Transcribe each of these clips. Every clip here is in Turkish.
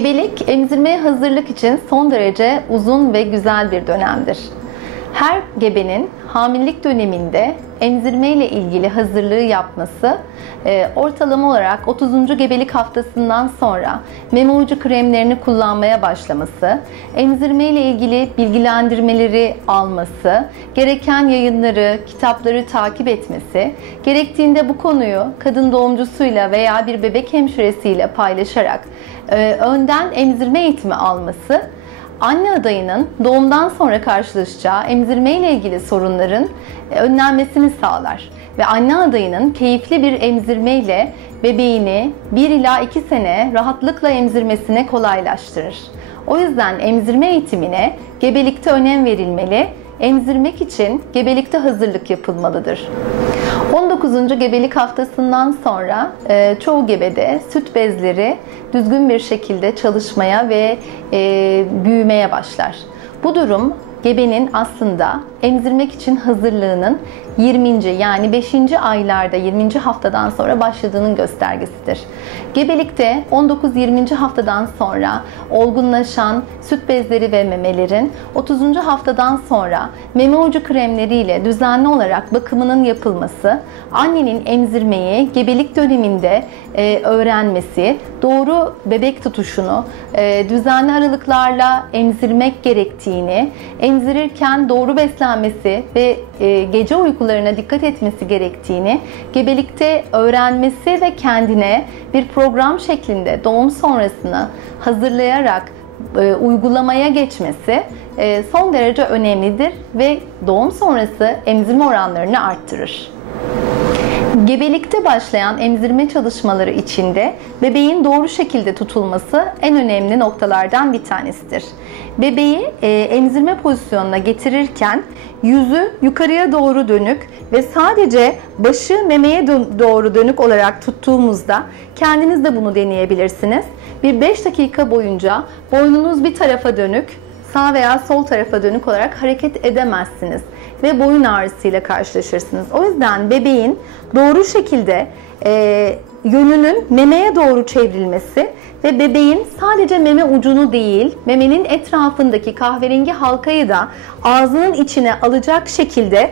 Gebelik, emzirmeye hazırlık için son derece uzun ve güzel bir dönemdir. Her gebenin hamilelik döneminde emzirme ile ilgili hazırlığı yapması, ortalama olarak 30. gebelik haftasından sonra meme ucu kremlerini kullanmaya başlaması, emzirme ile ilgili bilgilendirmeleri alması, gereken yayınları, kitapları takip etmesi, gerektiğinde bu konuyu kadın doğumcusuyla veya bir bebek hemşiresiyle paylaşarak önden emzirme eğitimi alması, anne adayının doğumdan sonra karşılaşacağı emzirme ile ilgili sorunların önlenmesini sağlar ve anne adayının keyifli bir emzirme ile bebeğini 1 ila 2 sene rahatlıkla emzirmesine kolaylaştırır. O yüzden emzirme eğitimine gebelikte önem verilmeli, emzirmek için gebelikte hazırlık yapılmalıdır. 19. gebelik haftasından sonra çoğu gebede süt bezleri düzgün bir şekilde çalışmaya ve büyümeye başlar. Bu durum gebenin aslında emzirmek için hazırlığının 20. yani 5. aylarda 20. haftadan sonra başladığının göstergesidir. Gebelikte 19-20. haftadan sonra olgunlaşan süt bezleri ve memelerin 30. haftadan sonra meme ucu kremleriyle düzenli olarak bakımının yapılması, annenin emzirmeyi gebelik döneminde öğrenmesi, doğru bebek tutuşunu, düzenli aralıklarla emzirmek gerektiğini, emzirirken doğru beslenmesi ve gece uykularına dikkat etmesi gerektiğini gebelikte öğrenmesi ve kendine bir program şeklinde doğum sonrasını hazırlayarak uygulamaya geçmesi son derece önemlidir ve doğum sonrası emzirme oranlarını arttırır. Gebelikte başlayan emzirme çalışmaları içinde bebeğin doğru şekilde tutulması en önemli noktalardan bir tanesidir. Bebeği emzirme pozisyonuna getirirken yüzü yukarıya doğru dönük ve sadece başı memeye doğru dönük olarak tuttuğumuzda kendiniz de bunu deneyebilirsiniz. Bir 5 dakika boyunca boynunuz bir tarafa dönük, sağ veya sol tarafa dönük olarak hareket edemezsiniz ve boyun ağrısıyla karşılaşırsınız. O yüzden bebeğin doğru şekilde yönünün memeye doğru çevrilmesi ve bebeğin sadece meme ucunu değil, memenin etrafındaki kahverengi halkayı da ağzının içine alacak şekilde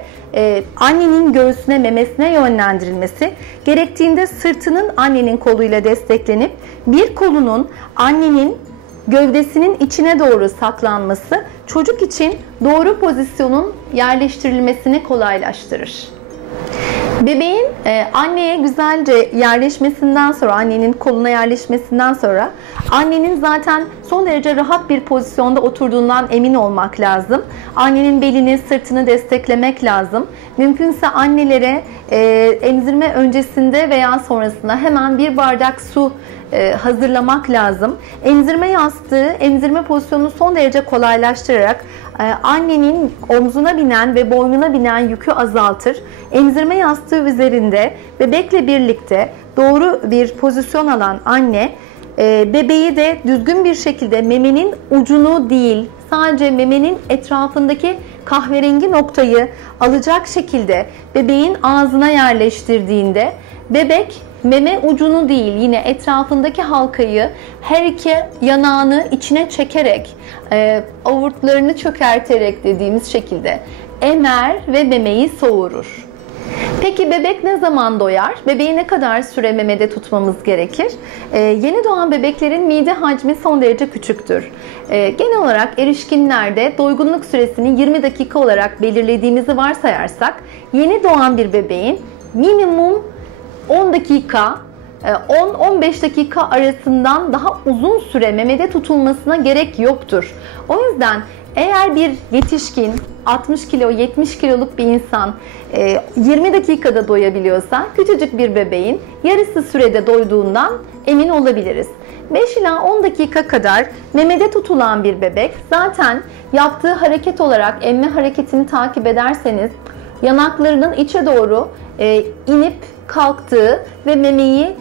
annenin göğsüne, memesine yönlendirilmesi, gerektiğinde sırtının annenin koluyla desteklenip bir kolunun annenin gövdesinin içine doğru saklanması çocuk için doğru pozisyonun yerleştirilmesini kolaylaştırır. Bebeğin anneye güzelce yerleşmesinden sonra, annenin koluna yerleşmesinden sonra annenin zaten son derece rahat bir pozisyonda oturduğundan emin olmak lazım. Annenin belini, sırtını desteklemek lazım. Mümkünse annelere emzirme öncesinde veya sonrasında hemen bir bardak su hazırlamak lazım. Emzirme yastığı, emzirme pozisyonunu son derece kolaylaştırarak annenin omzuna binen ve boynuna binen yükü azaltır. Emzirme yastığı üzerinde bebekle birlikte doğru bir pozisyon alan anne, bebeği de düzgün bir şekilde memenin ucunu değil, sadece memenin etrafındaki kahverengi noktayı alacak şekilde bebeğin ağzına yerleştirdiğinde bebek meme ucunu değil, yine etrafındaki halkayı her iki yanağını içine çekerek, avurtlarını çökerterek dediğimiz şekilde emer ve memeyi soğurur. Peki bebek ne zaman doyar? Bebeği ne kadar süre memede tutmamız gerekir? Yeni doğan bebeklerin mide hacmi son derece küçüktür. Genel olarak erişkinlerde doygunluk süresini 20 dakika olarak belirlediğimizi varsayarsak, yeni doğan bir bebeğin minimum 10 dakika, 10-15 dakika arasından daha uzun süre memede tutulmasına gerek yoktur. O yüzden eğer bir yetişkin 60 kilo, 70 kiloluk bir insan 20 dakikada doyabiliyorsa, küçücük bir bebeğin yarısı sürede doyduğundan emin olabiliriz. 5 ila 10 dakika kadar memede tutulan bir bebek zaten yaptığı hareket olarak emme hareketini takip ederseniz yanaklarının içe doğru inip kalktığı ve memeyi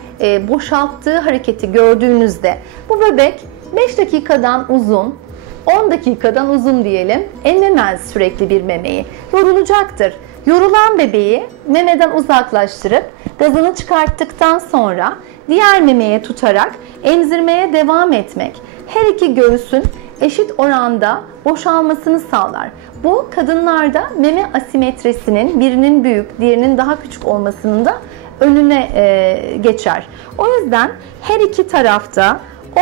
boşalttığı hareketi gördüğünüzde bu bebek 5 dakikadan uzun, 10 dakikadan uzun diyelim, emmemez sürekli bir memeyi. Yorulacaktır. Yorulan bebeği memeden uzaklaştırıp gazını çıkarttıktan sonra diğer memeye tutarak emzirmeye devam etmek her iki göğüsün eşit oranda boşalmasını sağlar. Bu kadınlarda meme asimetrisinin birinin büyük, diğerinin daha küçük olmasının da önüne geçer. O yüzden her iki tarafta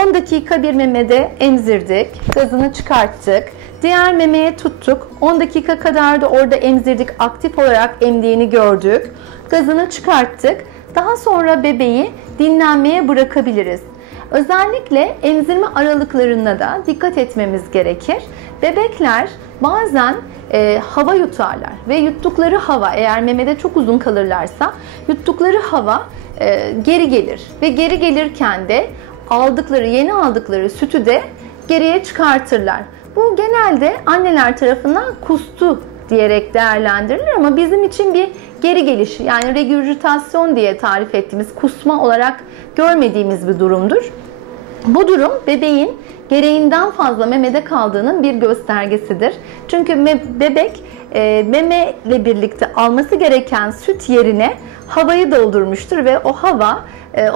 10 dakika bir memede emzirdik, gazını çıkarttık. Diğer memeye tuttuk, 10 dakika kadar da orada emzirdik, aktif olarak emdiğini gördük. Gazını çıkarttık. Daha sonra bebeği dinlenmeye bırakabiliriz. Özellikle emzirme aralıklarına da dikkat etmemiz gerekir. Bebekler bazen hava yutarlar ve yuttukları hava, eğer memede çok uzun kalırlarsa yuttukları hava geri gelir ve geri gelirken de yeni aldıkları sütü de geriye çıkartırlar. Bu genelde anneler tarafından kustu diyerek değerlendirilir ama bizim için bir geri geliş, yani regürjitasyon diye tarif ettiğimiz, kusma olarak görmediğimiz bir durumdur. Bu durum bebeğin gereğinden fazla memede kaldığının bir göstergesidir. Çünkü bebek meme ile birlikte alması gereken süt yerine havayı doldurmuştur ve o hava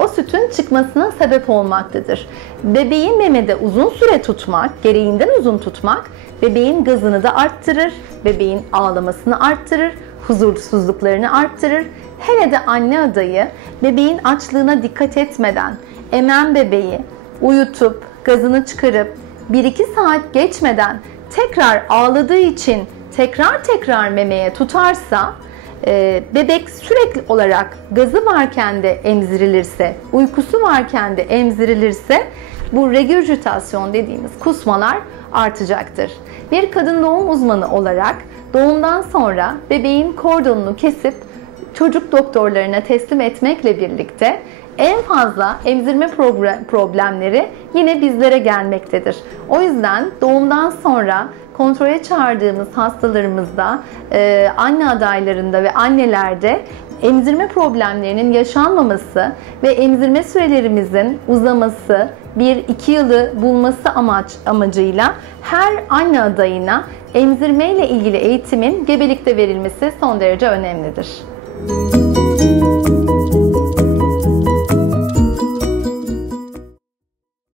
o sütün çıkmasına sebep olmaktadır. Bebeği memede uzun süre tutmak, gereğinden uzun tutmak, bebeğin gazını da arttırır, bebeğin ağlamasını arttırır, huzursuzluklarını arttırır. Hele de anne adayı bebeğin açlığına dikkat etmeden emen bebeği uyutup, gazını çıkarıp 1-2 saat geçmeden tekrar ağladığı için tekrar memeye tutarsa, bebek sürekli olarak gazı varken de emzirilirse, uykusu varken de emzirilirse bu regürjitasyon dediğimiz kusmalar artacaktır. Bir kadın doğum uzmanı olarak doğumdan sonra bebeğin kordonunu kesip çocuk doktorlarına teslim etmekle birlikte en fazla emzirme problemleri yine bizlere gelmektedir. O yüzden doğumdan sonra kontrole çağırdığımız hastalarımızda, anne adaylarında ve annelerde emzirme problemlerinin yaşanmaması ve emzirme sürelerimizin uzaması, 1-2 yılı bulması amacıyla her anne adayına emzirme ile ilgili eğitimin gebelikte verilmesi son derece önemlidir.